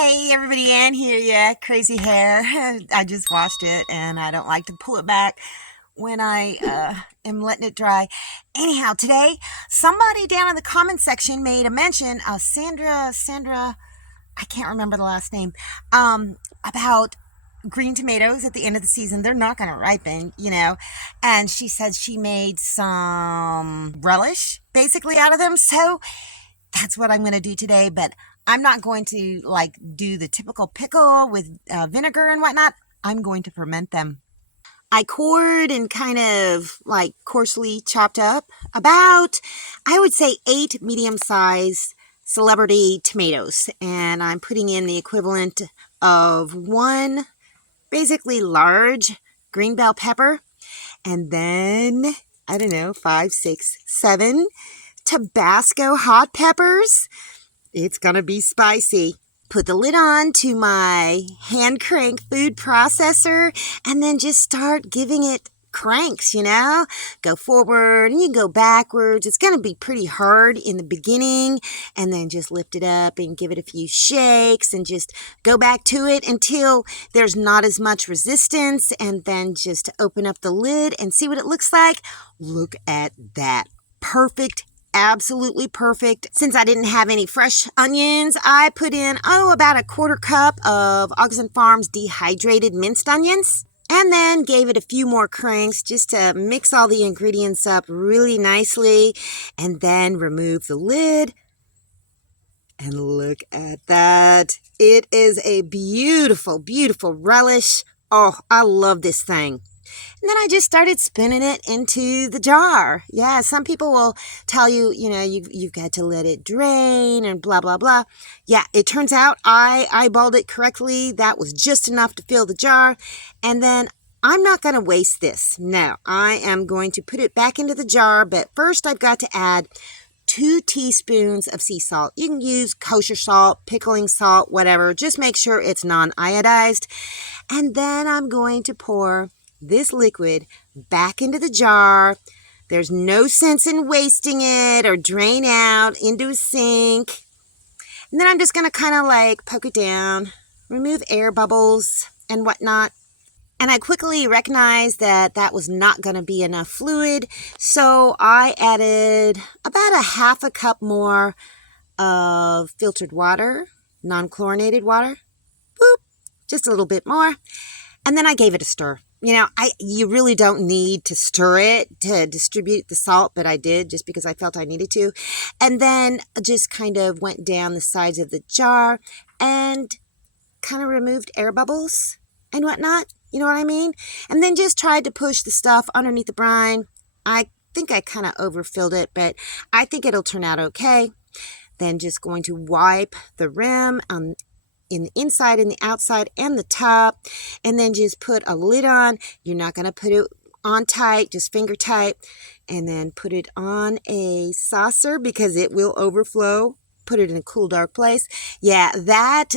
Hey everybody, Ann here. Yeah, crazy hair. I just washed it and I don't like to pull it back when I am letting it dry. Anyhow, today somebody down in the comment section made a mention of Sandra, I can't remember the last name, about green tomatoes at the end of the season. They're not going to ripen, and she said she made some relish basically out of them. So that's what I'm going to do today, but I'm not going to do the typical pickle with vinegar and whatnot. I'm going to ferment them. I cored and kind of coarsely chopped up about, I would say, 8 medium-sized celebrity tomatoes. And I'm putting in the equivalent of 1 basically large green bell pepper. And then, I don't know, 5, 6, 7 Tabasco hot peppers. It's gonna be spicy. Put the lid on to my hand crank food processor and then just start giving it cranks, Go forward and you can go backwards. It's gonna be pretty hard in the beginning, and then just lift it up and give it a few shakes and just go back to it until there's not as much resistance, and then just open up the lid and see what it looks like. Look at that. Perfect. Absolutely perfect. Since I didn't have any fresh onions, I put in, about a 1/4 cup of August Farms dehydrated minced onions, and then gave it a few more cranks just to mix all the ingredients up really nicely, and then remove the lid. And look at that. It is a beautiful, beautiful relish. Oh, I love this thing. And then I just started spinning it into the jar. Yeah, some people will tell you, you've got to let it drain and blah, blah, blah. Yeah, it turns out I eyeballed it correctly. That was just enough to fill the jar. And then I'm not going to waste this. No, I am going to put it back into the jar. But first I've got to add 2 teaspoons of sea salt. You can use kosher salt, pickling salt, whatever. Just make sure it's non-iodized. And then I'm going to pour this liquid back into the jar. There's no sense in wasting it or drain out into a sink. And then I'm just going to kind of poke it down, remove air bubbles and whatnot. And I quickly recognized that that was not going to be enough fluid, so I added about a 1/2 cup more of filtered water, non-chlorinated water. Boop, just a little bit more. And then I gave it a stir. You really don't need to stir it to distribute the salt, but I did just because I felt I needed to. And then just kind of went down the sides of the jar and kind of removed air bubbles and whatnot. You know what I mean? And then just tried to push the stuff underneath the brine. I think I kind of overfilled it, but I think it'll turn out okay. Then just going to wipe the rim in the inside and the outside and the top, and then just put a lid on. You're not going to put it on tight, just finger tight, and then put it on a saucer because it will overflow. Put it in a cool, dark place. Yeah, that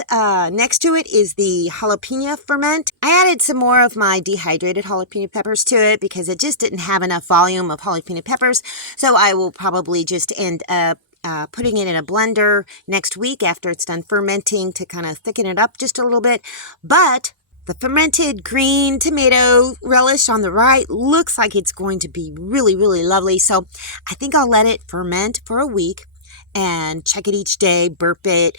next to it is the jalapeno ferment. I added some more of my dehydrated jalapeno peppers to it because it just didn't have enough volume of jalapeno peppers. So I will probably just end up putting it in a blender next week after it's done fermenting to kind of thicken it up just a little bit. But the fermented green tomato relish on the right looks like it's going to be really, really lovely. So I think I'll let it ferment for a week and check it each day, burp it,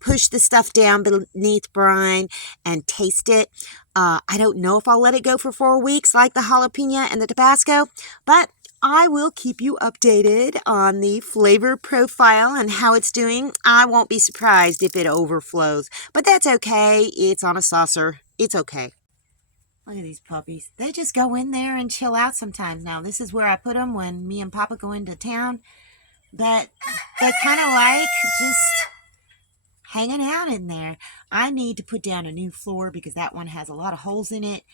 push the stuff down beneath brine and taste it. I don't know if I'll let it go for 4 weeks like the jalapeno and the Tabasco, but I will keep you updated on the flavor profile and how it's doing. I won't be surprised if it overflows, but that's okay. It's on a saucer. It's okay. Look at these puppies. They just go in there and chill out sometimes. Now, this is where I put them when me and Papa go into town. But they kind of just hanging out in there. I need to put down a new floor because that one has a lot of holes in it.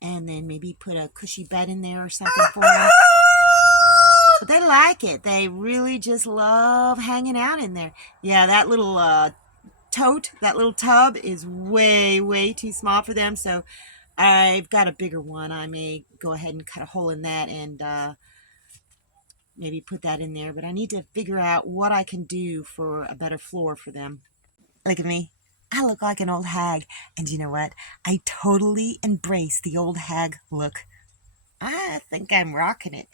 And then maybe put a cushy bed in there or something for them. But they like it. They really just love hanging out in there. Yeah, that little that little tub is way, way too small for them. So I've got a bigger one. I may go ahead and cut a hole in that and maybe put that in there, but I need to figure out what I can do for a better floor for them. Look at me. I look like an old hag. And you know what? I totally embrace the old hag look. I think I'm rocking it.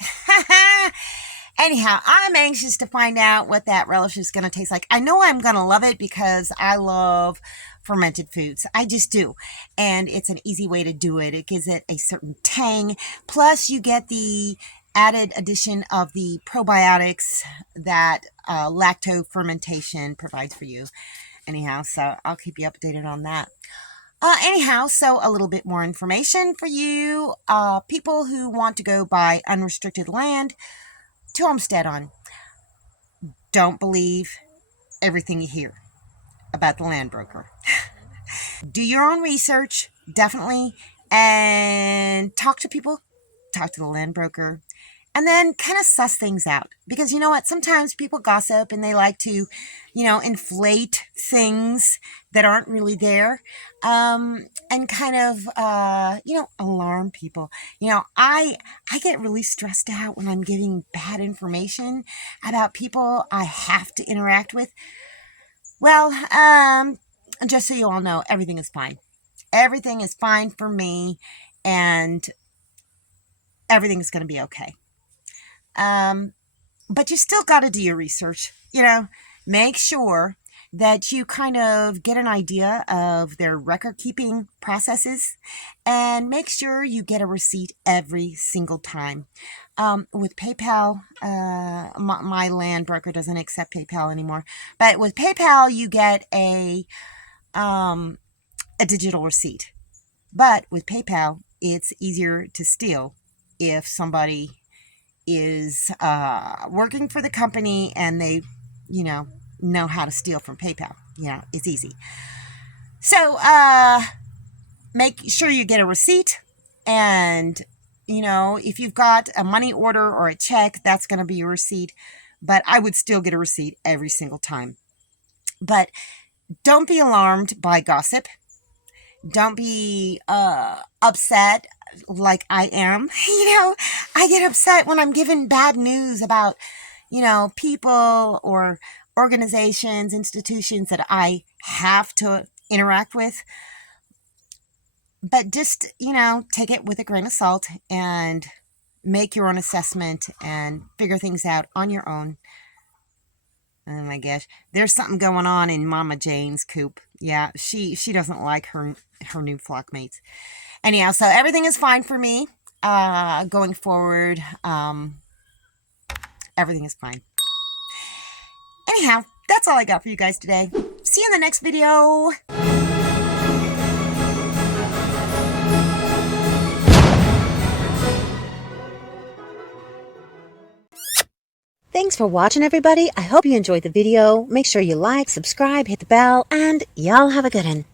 Anyhow, I'm anxious to find out what that relish is going to taste like. I know I'm going to love it because I love fermented foods. I just do. And it's an easy way to do it. It gives it a certain tang. Plus, you get the added addition of the probiotics that lacto fermentation provides for you. Anyhow, so I'll keep you updated on that. So a little bit more information for you people who want to go buy unrestricted land to homestead on. Don't believe everything you hear about the land broker. Do your own research, definitely, and talk to people. Talk to the land broker. And then kind of suss things out. Because you know what? Sometimes people gossip and they like to, inflate things that aren't really there. And kind of, alarm people. I get really stressed out when I'm giving bad information about people I have to interact with. Well, just so you all know, everything is fine. Everything is fine for me. And everything's going to be okay. But you still got to do your research, make sure that you kind of get an idea of their record keeping processes and make sure you get a receipt every single time. With PayPal, my land broker doesn't accept PayPal anymore, but with PayPal, you get a digital receipt. But with PayPal, it's easier to steal if somebody is working for the company and they, know how to steal from PayPal. It's easy. So make sure you get a receipt. And, if you've got a money order or a check, that's going to be your receipt. But I would still get a receipt every single time. But don't be alarmed by gossip. Don't be upset like I am. I get upset when I'm given bad news about, people or organizations, institutions that I have to interact with. But just, take it with a grain of salt and make your own assessment and figure things out on your own. Oh my gosh, there's something going on in Mama Jane's coop. Yeah, she doesn't like her new flock mates. Anyhow, so everything is fine for me. Going forward, everything is fine. Anyhow, that's all I got for you guys today. See you in the next video. Thanks for watching, everybody. I hope you enjoyed the video. Make sure you like, subscribe, hit the bell, and y'all have a good one.